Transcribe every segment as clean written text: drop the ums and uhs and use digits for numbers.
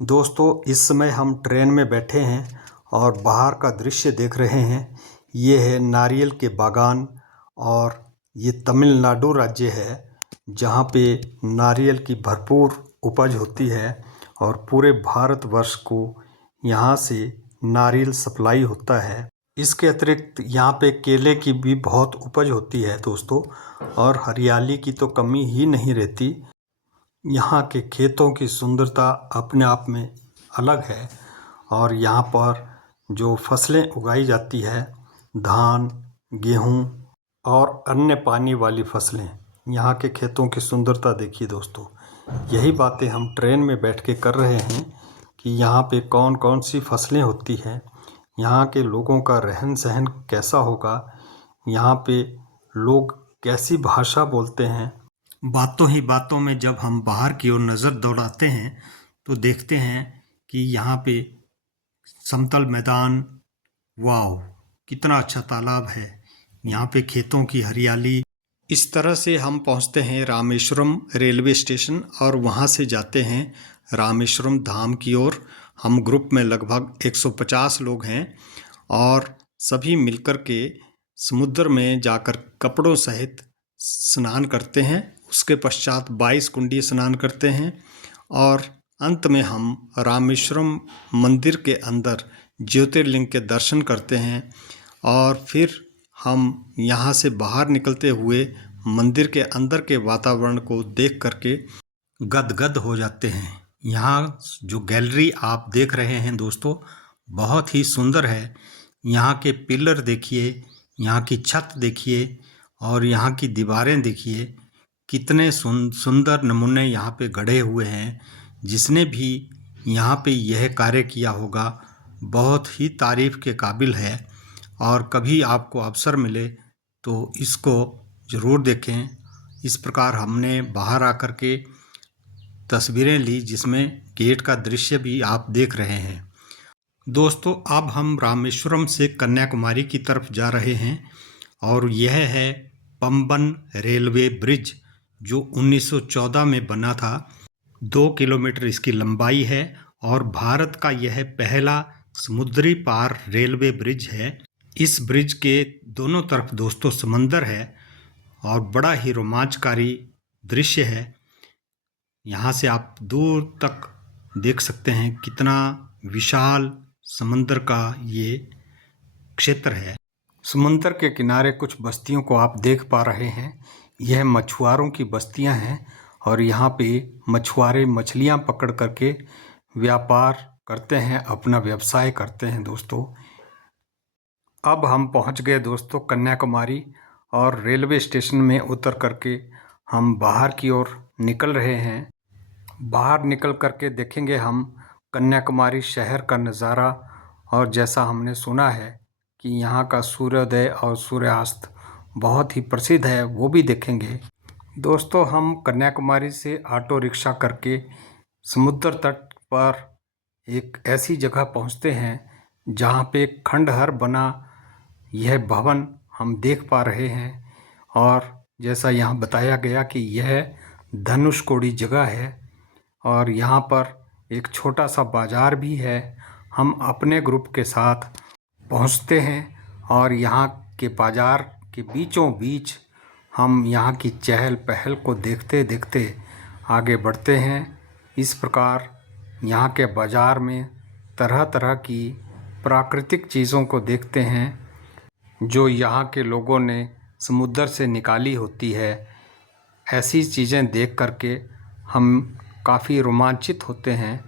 दोस्तों, इस समय हम ट्रेन में बैठे हैं और बाहर का दृश्य देख रहे हैं। ये है नारियल के बागान और ये तमिलनाडु राज्य है जहाँ पे नारियल की भरपूर उपज होती है और पूरे भारतवर्ष को यहाँ से नारियल सप्लाई होता है। इसके अतिरिक्त यहाँ पे केले की भी बहुत उपज होती है दोस्तों, और हरियाली की तो कमी ही नहीं रहती। यहाँ के खेतों की सुंदरता अपने आप में अलग है और यहाँ पर जो फसलें उगाई जाती है, धान, गेहूँ और अन्य पानी वाली फसलें, यहाँ के खेतों की सुंदरता देखिए दोस्तों। यही बातें हम ट्रेन में बैठ के कर रहे हैं कि यहाँ पे कौन कौन सी फसलें होती हैं, यहाँ के लोगों का रहन सहन कैसा होगा, यहाँ पे लोग कैसी भाषा बोलते हैं। बातों ही बातों में जब हम बाहर की ओर नज़र दौड़ाते हैं तो देखते हैं कि यहाँ पे समतल मैदान, वाव कितना अच्छा तालाब है, यहाँ पे खेतों की हरियाली। इस तरह से हम पहुँचते हैं रामेश्वरम रेलवे स्टेशन और वहाँ से जाते हैं रामेश्वरम धाम की ओर। हम ग्रुप में लगभग 150 लोग हैं और सभी मिलकर के समुद्र में जाकर कपड़ों सहित स्नान करते हैं। उसके पश्चात 22 कुंडी स्नान करते हैं और अंत में हम रामेश्वरम मंदिर के अंदर ज्योतिर्लिंग के दर्शन करते हैं और फिर हम यहाँ से बाहर निकलते हुए मंदिर के अंदर के वातावरण को देख करके गदगद हो जाते हैं। यहाँ जो गैलरी आप देख रहे हैं दोस्तों, बहुत ही सुंदर है। यहाँ के पिलर देखिए, यहाँ की छत देखिए और यहाँ की दीवारें देखिए, कितने सुंदर नमूने यहाँ पे गढ़े हुए हैं। जिसने भी यहाँ पे यह कार्य किया होगा बहुत ही तारीफ़ के काबिल है और कभी आपको अवसर मिले तो इसको ज़रूर देखें। इस प्रकार हमने बाहर आकर के तस्वीरें ली जिसमें गेट का दृश्य भी आप देख रहे हैं। दोस्तों, अब हम रामेश्वरम से कन्याकुमारी की तरफ जा रहे हैं और यह है पंबन रेलवे ब्रिज जो 1914 में बना था। 2 किलोमीटर इसकी लंबाई है और भारत का यह पहला समुद्री पार रेलवे ब्रिज है। इस ब्रिज के दोनों तरफ दोस्तों समंदर है और बड़ा ही रोमांचकारी दृश्य है। यहाँ से आप दूर तक देख सकते हैं कितना विशाल समंदर का ये क्षेत्र है। समुंदर के किनारे कुछ बस्तियों को आप देख पा रहे हैं। यह मछुआरों की बस्तियां हैं और यहाँ पे मछुआरे मछलियां पकड़ करके व्यापार करते हैं, अपना व्यवसाय करते हैं दोस्तों। अब हम पहुँच गए दोस्तों कन्याकुमारी और रेलवे स्टेशन में उतर करके हम बाहर की ओर निकल रहे हैं। बाहर निकल करके देखेंगे हम कन्याकुमारी शहर का नज़ारा और जैसा हमने सुना है कि यहाँ का सूर्योदय और सूर्यास्त बहुत ही प्रसिद्ध है, वो भी देखेंगे। दोस्तों, हम कन्याकुमारी से ऑटो रिक्शा करके समुद्र तट पर एक ऐसी जगह पहुँचते हैं जहाँ पे खंडहर बना यह भवन हम देख पा रहे हैं और जैसा यहाँ बताया गया कि यह धनुषकोडी जगह है और यहाँ पर एक छोटा सा बाज़ार भी है। हम अपने ग्रुप के साथ पहुँचते हैं और यहाँ के बाज़ार के बीचों बीच हम यहाँ की चहल पहल को देखते देखते आगे बढ़ते हैं। इस प्रकार यहाँ के बाज़ार में तरह तरह की प्राकृतिक चीज़ों को देखते हैं जो यहाँ के लोगों ने समुद्र से निकाली होती है। ऐसी चीज़ें देख करके हम काफ़ी रोमांचित होते हैं।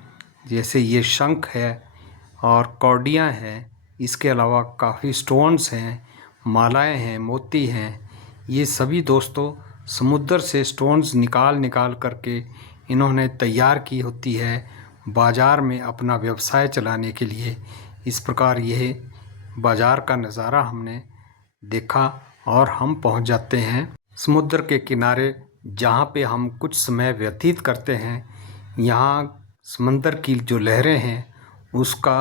जैसे ये शंख है और कौड़ियाँ हैं, इसके अलावा काफ़ी स्टोन्स हैं, मालाएं हैं, मोती हैं। ये सभी दोस्तों समुद्र से स्टोन्स निकाल करके इन्होंने तैयार की होती है बाज़ार में अपना व्यवसाय चलाने के लिए। इस प्रकार यह बाज़ार का नज़ारा हमने देखा और हम पहुंच जाते हैं समुद्र के किनारे जहां पे हम कुछ समय व्यतीत करते हैं। यहाँ समंदर की जो लहरें हैं उसका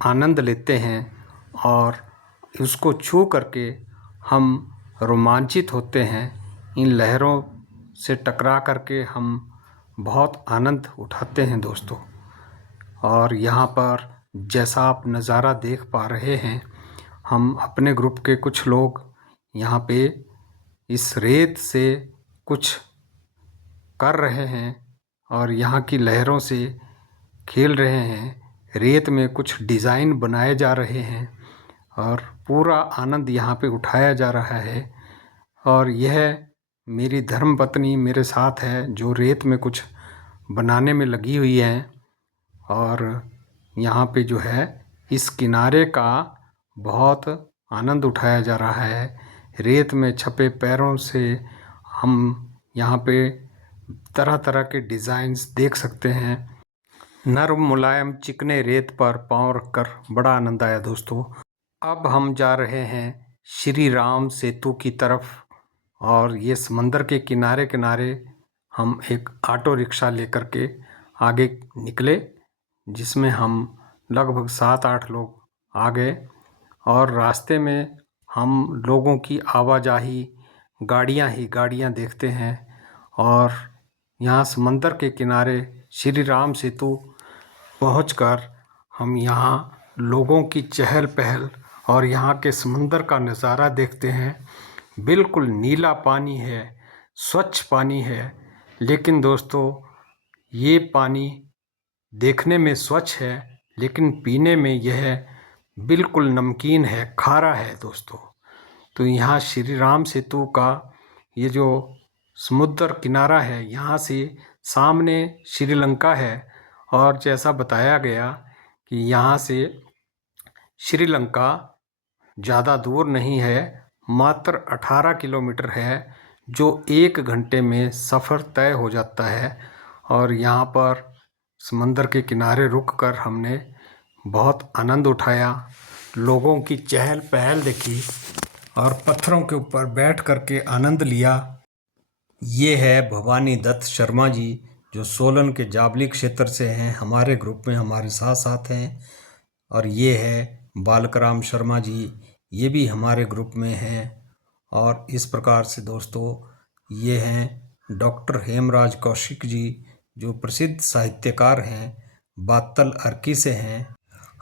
आनंद लेते हैं और उसको छू करके हम रोमांचित होते हैं। इन लहरों से टकरा करके हम बहुत आनंद उठाते हैं दोस्तों। और यहाँ पर जैसा आप नज़ारा देख पा रहे हैं, हम अपने ग्रुप के कुछ लोग यहाँ पे इस रेत से कुछ कर रहे हैं और यहाँ की लहरों से खेल रहे हैं। रेत में कुछ डिज़ाइन बनाए जा रहे हैं और पूरा आनंद यहाँ पे उठाया जा रहा है। और यह मेरी धर्मपत्नी मेरे साथ है जो रेत में कुछ बनाने में लगी हुई है। और यहाँ पे जो है इस किनारे का बहुत आनंद उठाया जा रहा है। रेत में छपे पैरों से हम यहाँ पे तरह तरह के डिज़ाइंस देख सकते हैं। नरम मुलायम चिकने रेत पर पाँव रखकर बड़ा आनंद आया दोस्तों। अब हम जा रहे हैं श्री राम सेतु की तरफ और ये समंदर के किनारे किनारे हम एक ऑटो रिक्शा लेकर के आगे निकले, जिसमें हम लगभग 7-8 लोग आ गए। और रास्ते में हम लोगों की आवाजाही, गाड़ियाँ ही गाड़ियाँ देखते हैं। और यहाँ समंदर के किनारे श्री राम सेतु पहुंचकर हम यहाँ लोगों की चहल पहल और यहाँ के समंदर का नज़ारा देखते हैं। बिल्कुल नीला पानी है, स्वच्छ पानी है, लेकिन दोस्तों ये पानी देखने में स्वच्छ है लेकिन पीने में यह बिल्कुल नमकीन है, खारा है दोस्तों। तो यहाँ श्री राम सेतु का ये जो समुद्र किनारा है, यहाँ से सामने श्रीलंका है। और जैसा बताया गया कि यहाँ से श्रीलंका ज़्यादा दूर नहीं है, मात्र 18 किलोमीटर है, जो 1 घंटे में सफ़र तय हो जाता है। और यहाँ पर समंदर के किनारे रुककर हमने बहुत आनंद उठाया, लोगों की चहल पहल देखी और पत्थरों के ऊपर बैठ करके आनंद लिया। ये है भवानी दत्त शर्मा जी जो सोलन के जाबली क्षेत्र से हैं, हमारे ग्रुप में हमारे साथ साथ हैं। और ये है बालकराम शर्मा जी, ये भी हमारे ग्रुप में हैं। और इस प्रकार से दोस्तों ये हैं डॉक्टर हेमराज कौशिक जी जो प्रसिद्ध साहित्यकार हैं, बात्तल अर्की से हैं।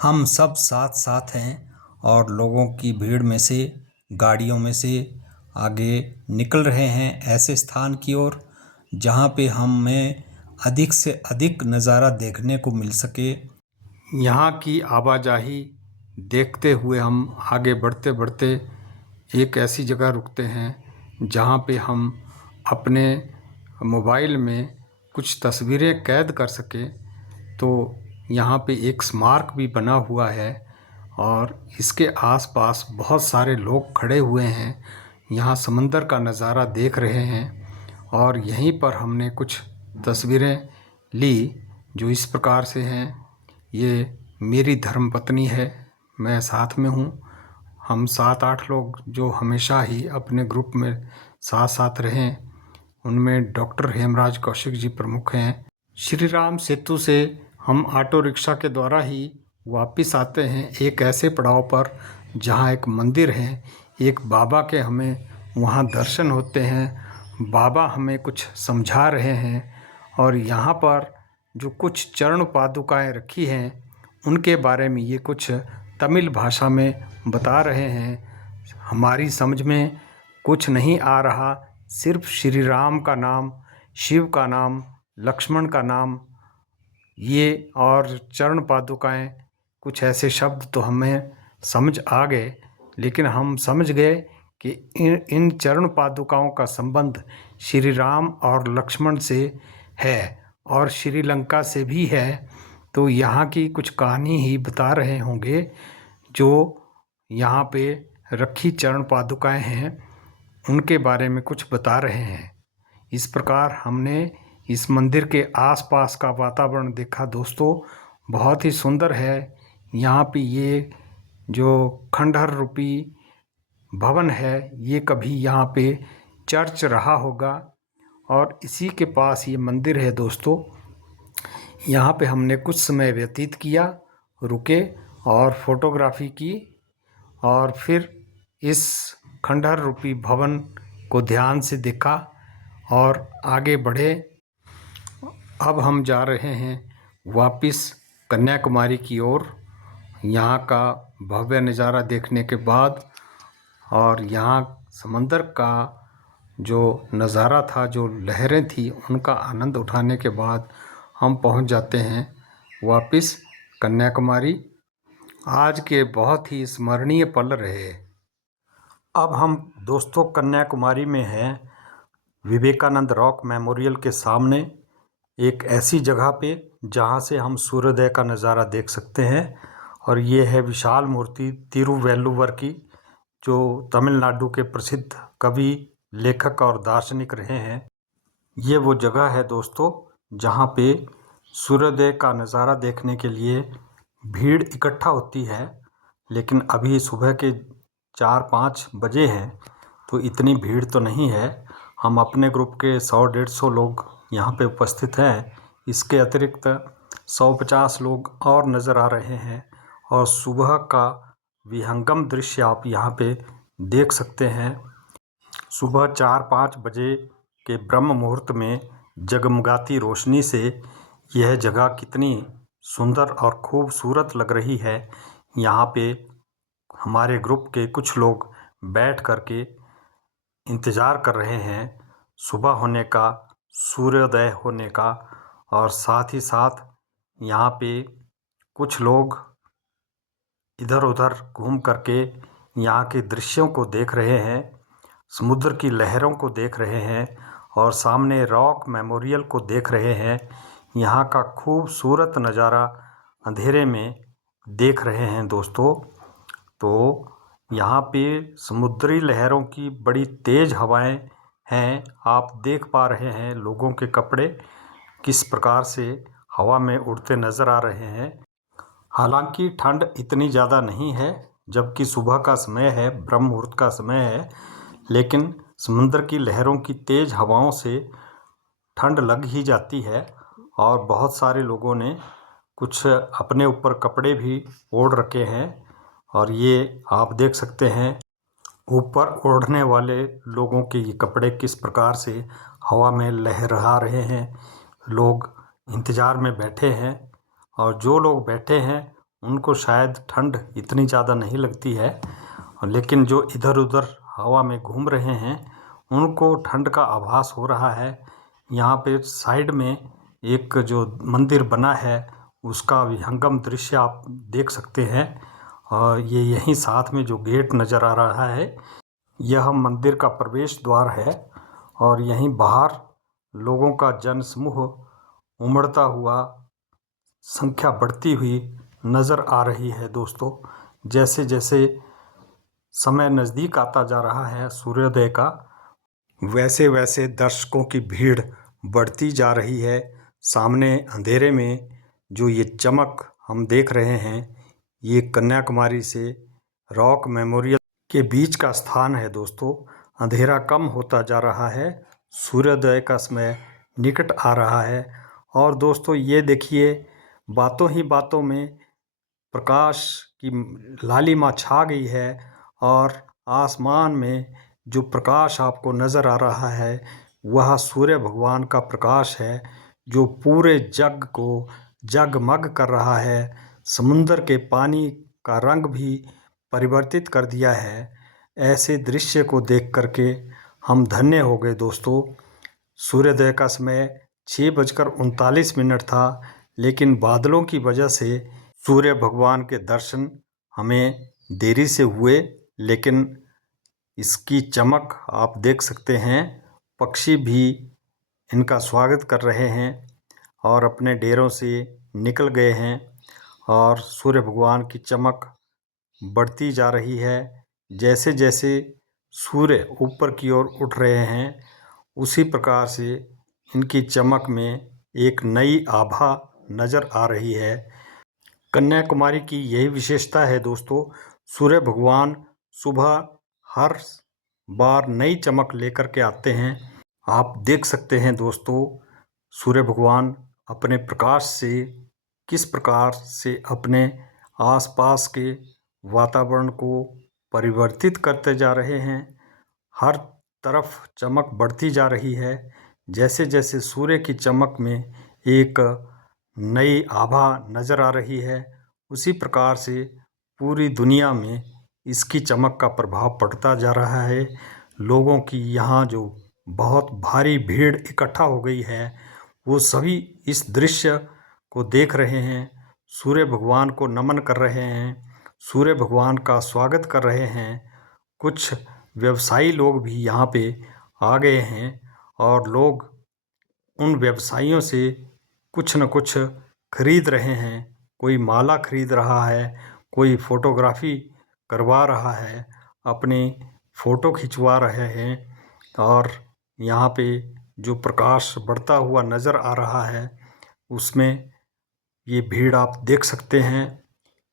हम सब साथ साथ हैं और लोगों की भीड़ में से, गाड़ियों में से आगे निकल रहे हैं ऐसे स्थान की ओर जहाँ पे हमें अधिक से अधिक नज़ारा देखने को मिल सके। यहाँ की आवाजाही देखते हुए हम आगे बढ़ते बढ़ते एक ऐसी जगह रुकते हैं जहाँ पे हम अपने मोबाइल में कुछ तस्वीरें कैद कर सकें। तो यहाँ पे एक स्मारक भी बना हुआ है और इसके आसपास बहुत सारे लोग खड़े हुए हैं, यहाँ समंदर का नज़ारा देख रहे हैं। और यहीं पर हमने कुछ तस्वीरें ली जो इस प्रकार से हैं। ये मेरी धर्मपत्नी है, मैं साथ में हूँ। हम 7-8 लोग जो हमेशा ही अपने ग्रुप में साथ साथ रहें, उनमें डॉक्टर हेमराज कौशिक जी प्रमुख हैं। श्री राम सेतु से हम ऑटो रिक्शा के द्वारा ही वापस आते हैं एक ऐसे पड़ाव पर जहाँ एक मंदिर है, एक बाबा के हमें वहाँ दर्शन होते हैं। बाबा हमें कुछ समझा रहे हैं और यहाँ पर जो कुछ चरण पादुकाएँ रखी हैं उनके बारे में ये कुछ तमिल भाषा में बता रहे हैं। हमारी समझ में कुछ नहीं आ रहा, सिर्फ श्री राम का नाम, शिव का नाम, लक्ष्मण का नाम, ये और चरण पादुकाएँ, कुछ ऐसे शब्द तो हमें समझ आ गए। लेकिन हम समझ गए कि इन चरण पादुकाओं का संबंध श्री राम और लक्ष्मण से है और श्रीलंका से भी है। तो यहाँ की कुछ कहानी ही बता रहे होंगे जो यहाँ पे रखी चरण पादुकाएँ हैं उनके बारे में कुछ बता रहे हैं। इस प्रकार हमने इस मंदिर के आसपास का वातावरण देखा दोस्तों, बहुत ही सुंदर है। यहाँ पे ये जो खंडहर रूपी भवन है, ये कभी यहाँ पे चर्च रहा होगा और इसी के पास ये मंदिर है दोस्तों। यहाँ पे हमने कुछ समय व्यतीत किया, रुके और फोटोग्राफी की और फिर इस खंडहर रूपी भवन को ध्यान से देखा और आगे बढ़े। अब हम जा रहे हैं वापस कन्याकुमारी की ओर यहाँ का भव्य नज़ारा देखने के बाद और यहाँ समंदर का जो नज़ारा था, जो लहरें थी, उनका आनंद उठाने के बाद हम पहुँच जाते हैं वापस कन्याकुमारी। आज के बहुत ही स्मरणीय पल रहे। अब हम दोस्तों कन्याकुमारी में हैं, विवेकानंद रॉक मेमोरियल के सामने, एक ऐसी जगह पे जहाँ से हम सूर्योदय का नज़ारा देख सकते हैं। और ये है विशाल मूर्ति तिरुवल्लुवर की, जो तमिलनाडु के प्रसिद्ध कवि, लेखक और दार्शनिक रहे हैं। ये वो जगह है दोस्तों जहाँ पे सूर्योदय का नज़ारा देखने के लिए भीड़ इकट्ठा होती है। लेकिन अभी सुबह के 4-5 बजे हैं तो इतनी भीड़ तो नहीं है। हम अपने ग्रुप के 100-150 लोग यहाँ पे उपस्थित हैं। इसके अतिरिक्त 150 लोग और नज़र आ रहे हैं। और सुबह का विहंगम दृश्य आप यहाँ पे देख सकते हैं। सुबह 4-5 बजे के ब्रह्म मुहूर्त में जगमगाती रोशनी से यह जगह कितनी सुंदर और खूबसूरत लग रही है। यहाँ पे हमारे ग्रुप के कुछ लोग बैठ कर के इंतज़ार कर रहे हैं सुबह होने का, सूर्योदय होने का। और साथ ही साथ यहाँ पे कुछ लोग इधर उधर घूम करके यहाँ के दृश्यों को देख रहे हैं, समुद्र की लहरों को देख रहे हैं और सामने रॉक मेमोरियल को देख रहे हैं। यहाँ का खूबसूरत नज़ारा अंधेरे में देख रहे हैं दोस्तों। तो यहाँ पे समुद्री लहरों की बड़ी तेज़ हवाएं हैं। आप देख पा रहे हैं लोगों के कपड़े किस प्रकार से हवा में उड़ते नज़र आ रहे हैं। हालांकि ठंड इतनी ज़्यादा नहीं है, जबकि सुबह का समय है, ब्रह्म मुहूर्त का समय है। लेकिन समुद्र की लहरों की तेज़ हवाओं से ठंड लग ही जाती है। और बहुत सारे लोगों ने कुछ अपने ऊपर कपड़े भी ओढ़ रखे हैं। और ये आप देख सकते हैं ऊपर ओढ़ने वाले लोगों के ये कपड़े किस प्रकार से हवा में लहरा रहे हैं। लोग इंतज़ार में बैठे हैं और जो लोग बैठे हैं उनको शायद ठंड इतनी ज़्यादा नहीं लगती है, लेकिन जो इधर उधर हवा में घूम रहे हैं उनको ठंड का आभास हो रहा है। यहाँ पे साइड में एक जो मंदिर बना है उसका विहंगम दृश्य आप देख सकते हैं। और ये यहीं साथ में जो गेट नज़र आ रहा है, यह मंदिर का प्रवेश द्वार है। और यहीं बाहर लोगों का जनसमूह उमड़ता हुआ, संख्या बढ़ती हुई नज़र आ रही है दोस्तों। जैसे जैसे समय नज़दीक आता जा रहा है सूर्योदय का, वैसे वैसे दर्शकों की भीड़ बढ़ती जा रही है। सामने अंधेरे में जो ये चमक हम देख रहे हैं, ये कन्याकुमारी से रॉक मेमोरियल के बीच का स्थान है दोस्तों। अंधेरा कम होता जा रहा है, सूर्योदय का समय निकट आ रहा है। और दोस्तों ये देखिए, बातों ही बातों में प्रकाश की लालिमा छा गई है। और आसमान में जो प्रकाश आपको नज़र आ रहा है वह सूर्य भगवान का प्रकाश है, जो पूरे जग को जगमग कर रहा है। समुद्र के पानी का रंग भी परिवर्तित कर दिया है। ऐसे दृश्य को देख करके हम धन्य हो गए दोस्तों। सूर्योदय का समय 6:39 था, लेकिन बादलों की वजह से सूर्य भगवान के दर्शन हमें देरी से हुए। लेकिन इसकी चमक आप देख सकते हैं, पक्षी भी इनका स्वागत कर रहे हैं और अपने डेरों से निकल गए हैं। और सूर्य भगवान की चमक बढ़ती जा रही है। जैसे जैसे सूर्य ऊपर की ओर उठ रहे हैं, उसी प्रकार से इनकी चमक में एक नई आभा नज़र आ रही है। कन्याकुमारी की यही विशेषता है दोस्तों। सूर्य भगवान सुबह हर बार नई चमक लेकर के आते हैं। आप देख सकते हैं दोस्तों, सूर्य भगवान अपने प्रकाश से किस प्रकार से अपने आसपास के वातावरण को परिवर्तित करते जा रहे हैं। हर तरफ चमक बढ़ती जा रही है। जैसे जैसे सूर्य की चमक में एक नई आभा नज़र आ रही है, उसी प्रकार से पूरी दुनिया में इसकी चमक का प्रभाव पड़ता जा रहा है। लोगों की यहाँ जो बहुत भारी भीड़ इकट्ठा हो गई है, वो सभी इस दृश्य को देख रहे हैं, सूर्य भगवान को नमन कर रहे हैं, सूर्य भगवान का स्वागत कर रहे हैं। कुछ व्यवसायी लोग भी यहाँ पे आ गए हैं और लोग उन व्यवसायियों से कुछ न कुछ खरीद रहे हैं। कोई माला खरीद रहा है, कोई फोटोग्राफी करवा रहा है, अपनी फ़ोटो खिंचवा रहे हैं। और यहाँ पे जो प्रकाश बढ़ता हुआ नज़र आ रहा है, उसमें ये भीड़ आप देख सकते हैं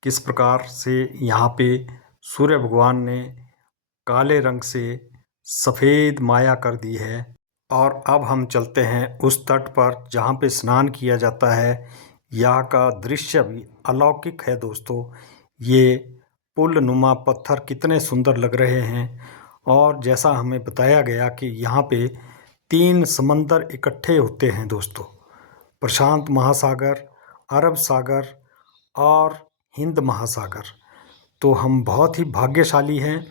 किस प्रकार से यहाँ पे सूर्य भगवान ने काले रंग से सफ़ेद माया कर दी है। और अब हम चलते हैं उस तट पर जहाँ पे स्नान किया जाता है। यहाँ का दृश्य भी अलौकिक है दोस्तों। ये पुल नुमा पत्थर कितने सुंदर लग रहे हैं। और जैसा हमें बताया गया कि यहाँ पे 3 समंदर इकट्ठे होते हैं दोस्तों, प्रशांत महासागर, अरब सागर और हिंद महासागर। तो हम बहुत ही भाग्यशाली हैं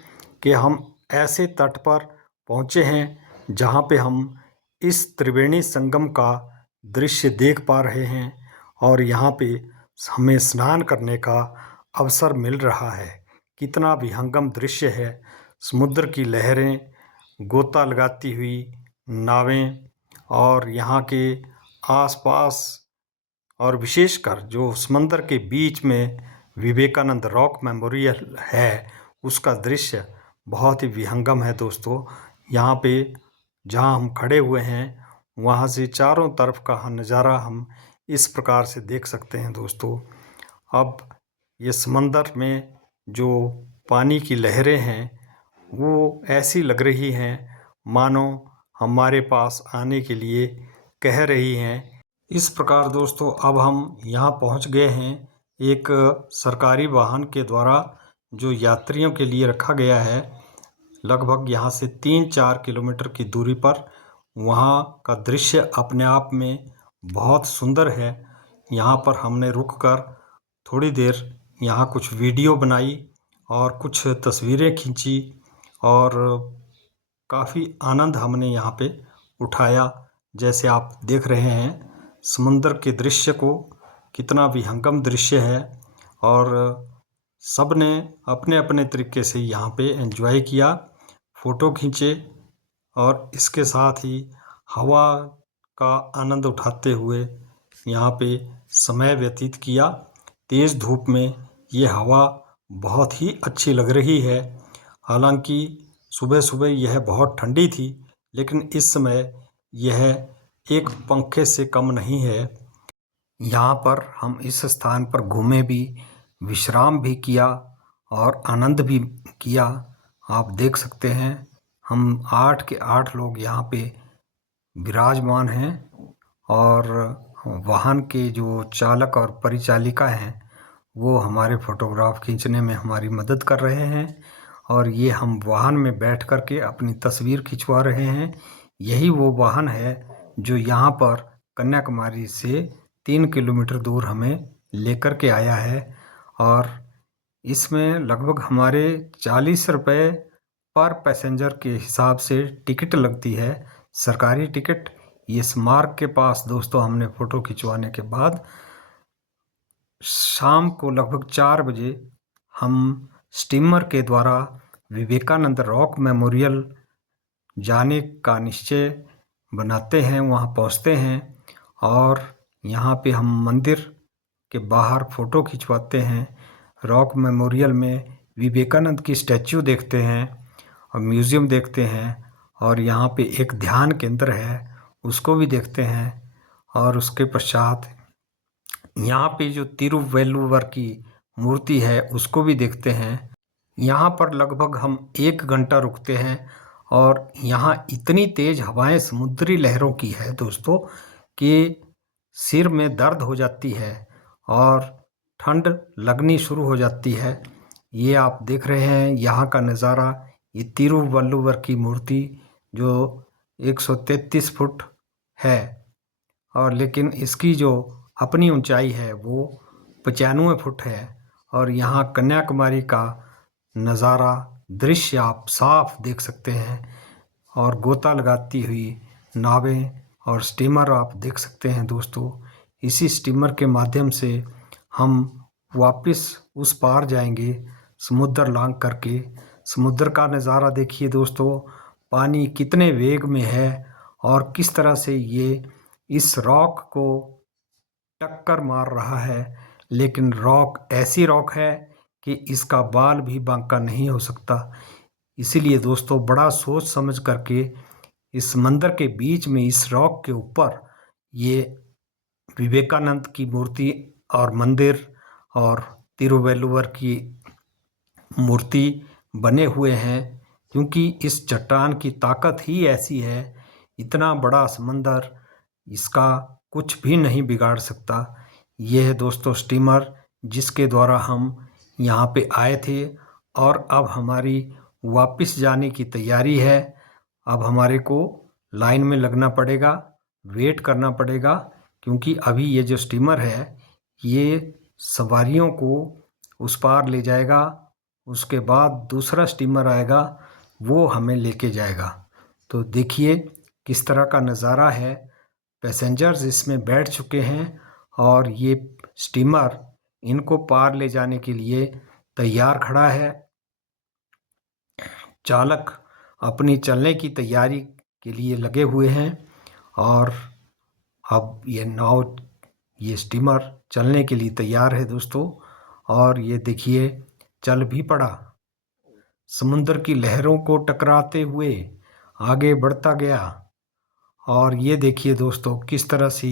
कि हम ऐसे तट पर पहुँचे हैं जहाँ पे हम इस त्रिवेणी संगम का दृश्य देख पा रहे हैं और यहाँ पे हमें स्नान करने का अवसर मिल रहा है। कितना विहंगम दृश्य है। समुद्र की लहरें, गोता लगाती हुई नावें और यहाँ के आसपास और विशेषकर जो समंदर के बीच में विवेकानंद रॉक मेमोरियल है, उसका दृश्य बहुत ही विहंगम है दोस्तों। यहाँ पे जहाँ हम खड़े हुए हैं, वहाँ से चारों तरफ का नज़ारा हम इस प्रकार से देख सकते हैं दोस्तों। अब ये समंदर में जो पानी की लहरें हैं, वो ऐसी लग रही हैं मानो हमारे पास आने के लिए कह रही हैं। इस प्रकार दोस्तों अब हम यहाँ पहुँच गए हैं एक सरकारी वाहन के द्वारा जो यात्रियों के लिए रखा गया है। लगभग यहाँ से 3-4 किलोमीटर की दूरी पर वहाँ का दृश्य अपने आप में बहुत सुंदर है। यहाँ पर हमने रुककर थोड़ी देर यहाँ कुछ वीडियो बनाई और कुछ तस्वीरें खींची और काफ़ी आनंद हमने यहाँ पे उठाया। जैसे आप देख रहे हैं समुद्र के दृश्य को, कितना विहंगम दृश्य है और सब ने अपने अपने तरीके से यहाँ पे एंजॉय किया, फ़ोटो खींचे और इसके साथ ही हवा का आनंद उठाते हुए यहाँ पे समय व्यतीत किया। तेज़ धूप में ये हवा बहुत ही अच्छी लग रही है। हालांकि सुबह सुबह यह बहुत ठंडी थी, लेकिन इस समय यह एक पंखे से कम नहीं है। यहाँ पर हम इस स्थान पर घूमे भी, विश्राम भी किया और आनंद भी किया। आप देख सकते हैं हम 8 के 8 लोग यहाँ पे विराजमान हैं और वाहन के जो चालक और परिचालिका हैं वो हमारे फ़ोटोग्राफ खींचने में हमारी मदद कर रहे हैं और ये हम वाहन में बैठ कर के अपनी तस्वीर खिंचवा रहे हैं। यही वो वाहन है जो यहाँ पर कन्याकुमारी से 3 किलोमीटर दूर हमें लेकर के आया है और इसमें लगभग हमारे 40 रुपये पर पैसेंजर के हिसाब से टिकट लगती है, सरकारी टिकट। ये स्मारक के पास दोस्तों हमने फ़ोटो खिंचवाने के बाद शाम को लगभग 4 बजे हम स्टीमर के द्वारा विवेकानंद रॉक मेमोरियल जाने का निश्चय बनाते हैं, वहाँ पहुँचते हैं और यहाँ पे हम मंदिर के बाहर फ़ोटो खिंचवाते हैं। रॉक मेमोरियल में विवेकानंद की स्टैच्यू देखते हैं और म्यूज़ियम देखते हैं और यहाँ पे एक ध्यान केंद्र है, उसको भी देखते हैं और उसके पश्चात यहाँ पे जो तिरुवल्लुवर की मूर्ति है उसको भी देखते हैं। यहाँ पर लगभग हम 1 घंटा रुकते हैं और यहाँ इतनी तेज़ हवाएं समुद्री लहरों की है दोस्तों कि सिर में दर्द हो जाती है और ठंड लगनी शुरू हो जाती है। ये आप देख रहे हैं यहाँ का नज़ारा। ये तिरुवल्लुवर की मूर्ति जो 133 फुट है और लेकिन इसकी जो अपनी ऊंचाई है वो 95 फुट है और यहाँ कन्याकुमारी का नज़ारा दृश्य आप साफ देख सकते हैं और गोता लगाती हुई नावें और स्टीमर आप देख सकते हैं दोस्तों। इसी स्टीमर के माध्यम से हम वापस उस पार जाएंगे समुद्र लांघ करके। समुद्र का नज़ारा देखिए दोस्तों, पानी कितने वेग में है और किस तरह से ये इस रॉक को टक्कर मार रहा है। लेकिन रॉक ऐसी रॉक है कि इसका बाल भी बांका नहीं हो सकता। इसीलिए दोस्तों बड़ा सोच समझ करके इस समंदर के बीच में इस रॉक के ऊपर ये विवेकानंद की मूर्ति और मंदिर और तिरुवल्लुवर की मूर्ति बने हुए हैं, क्योंकि इस चट्टान की ताकत ही ऐसी है। इतना बड़ा समंदर, इसका कुछ भी नहीं बिगाड़ सकता। यह है दोस्तों स्टीमर जिसके द्वारा हम यहाँ पे आए थे और अब हमारी वापस जाने की तैयारी है। अब हमारे को लाइन में लगना पड़ेगा, वेट करना पड़ेगा, क्योंकि अभी ये जो स्टीमर है ये सवारियों को उस पार ले जाएगा। उसके बाद दूसरा स्टीमर आएगा, वो हमें लेके जाएगा। तो देखिए किस तरह का नज़ारा है। पैसेंजर्स इसमें बैठ चुके हैं और ये स्टीमर इनको पार ले जाने के लिए तैयार खड़ा है। चालक अपनी चलने की तैयारी के लिए लगे हुए हैं और अब ये स्टीमर चलने के लिए तैयार है दोस्तों। और ये देखिए चल भी पड़ा, समुद्र की लहरों को टकराते हुए आगे बढ़ता गया। और ये देखिए दोस्तों किस तरह से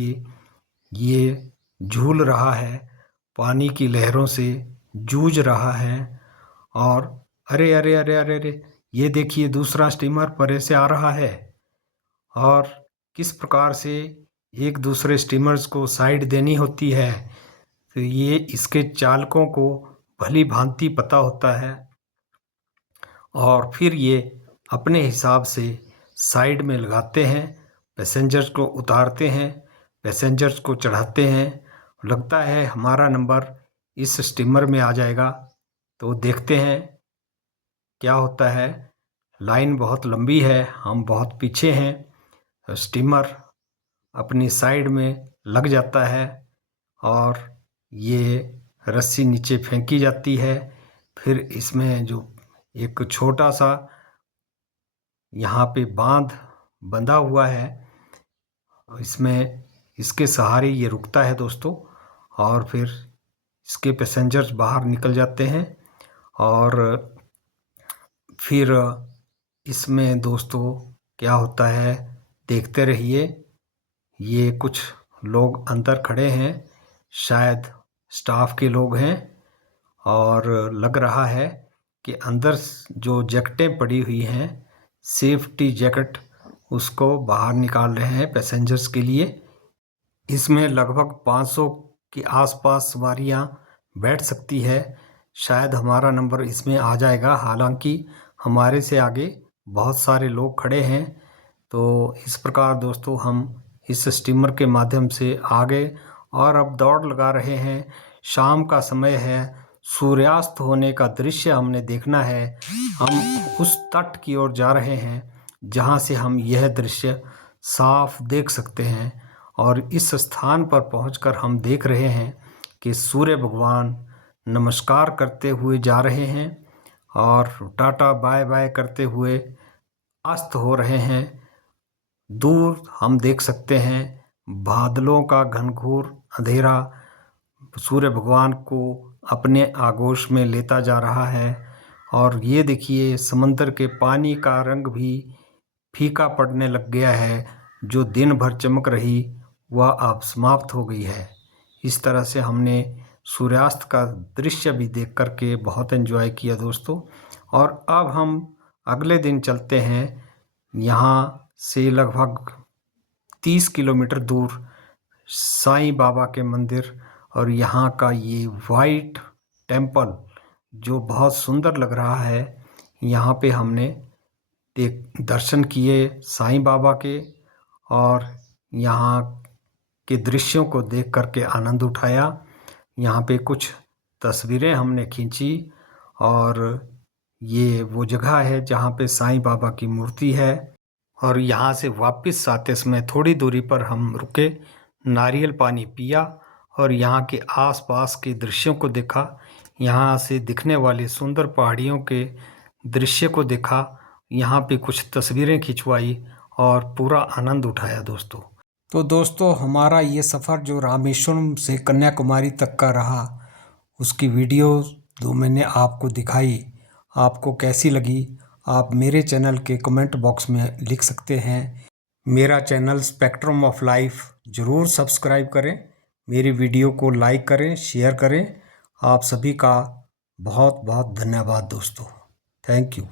ये झूल रहा है, पानी की लहरों से जूझ रहा है। और अरे अरे अरे अरे अरे, ये देखिए दूसरा स्टीमर परे से आ रहा है और किस प्रकार से एक दूसरे स्टीमर्स को साइड देनी होती है। तो ये इसके चालकों को भली भांति पता होता है और फिर ये अपने हिसाब से साइड में लगाते हैं, पैसेंजर्स को उतारते हैं, पैसेंजर्स को चढ़ाते हैं। लगता है हमारा नंबर इस स्टीमर में आ जाएगा। तो देखते हैं क्या होता है। लाइन बहुत लंबी है, हम बहुत पीछे हैं। स्टीमर अपनी साइड में लग जाता है और ये रस्सी नीचे फेंकी जाती है। फिर इसमें जो एक छोटा सा यहाँ पे बांध बंधा हुआ है, इसमें इसके सहारे ये रुकता है दोस्तों। और फिर इसके पैसेंजर्स बाहर निकल जाते हैं और फिर इसमें दोस्तों क्या होता है देखते रहिए। ये कुछ लोग अंदर खड़े हैं, शायद स्टाफ के लोग हैं और लग रहा है कि अंदर जो जैकेटें पड़ी हुई हैं, सेफ्टी जैकेट, उसको बाहर निकाल रहे हैं पैसेंजर्स के लिए। इसमें लगभग 500 के आसपास सवारियां बैठ सकती है। शायद हमारा नंबर इसमें आ जाएगा, हालांकि हमारे से आगे बहुत सारे लोग खड़े हैं। तो इस प्रकार दोस्तों हम इस स्टीमर के माध्यम से आगे और अब दौड़ लगा रहे हैं। शाम का समय है, सूर्यास्त होने का दृश्य हमने देखना है। हम उस तट की ओर जा रहे हैं जहां से हम यह दृश्य साफ देख सकते हैं। और इस स्थान पर पहुंचकर हम देख रहे हैं कि सूर्य भगवान नमस्कार करते हुए जा रहे हैं और टाटा बाय बाय करते हुए अस्त हो रहे हैं। दूर हम देख सकते हैं बादलों का घनघोर अंधेरा सूर्य भगवान को अपने आगोश में लेता जा रहा है। और ये देखिए समंदर के पानी का रंग भी फीका पड़ने लग गया है। जो दिन भर चमक रही वह अब समाप्त हो गई है। इस तरह से हमने सूर्यास्त का दृश्य भी देख करके बहुत एंजॉय किया दोस्तों। और अब हम अगले दिन चलते हैं। यहाँ से लगभग 30 किलोमीटर दूर साईं बाबा के मंदिर और यहाँ का ये वाइट टेम्पल जो बहुत सुंदर लग रहा है, यहाँ पे हमने दर्शन किए साईं बाबा के। और यहाँ के दृश्यों को देख करके आनंद उठाया। यहाँ पे कुछ तस्वीरें हमने खींची और ये वो जगह है जहाँ पे साईं बाबा की मूर्ति है। और यहाँ से वापस आते समय थोड़ी दूरी पर हम रुके, नारियल पानी पिया और यहाँ के आसपास के दृश्यों को देखा। यहाँ से दिखने वाली सुंदर पहाड़ियों के दृश्य को देखा। यहाँ पे कुछ तस्वीरें खिंचवाई और पूरा आनंद उठाया दोस्तों। तो दोस्तों, हमारा ये सफ़र जो रामेश्वरम से कन्याकुमारी तक का रहा, उसकी वीडियो जो मैंने आपको दिखाई, आपको कैसी लगी आप मेरे चैनल के कमेंट बॉक्स में लिख सकते हैं। मेरा चैनल स्पेक्ट्रम ऑफ लाइफ ज़रूर सब्सक्राइब करें, मेरी वीडियो को लाइक करें, शेयर करें। आप सभी का बहुत बहुत धन्यवाद दोस्तों। Thank you.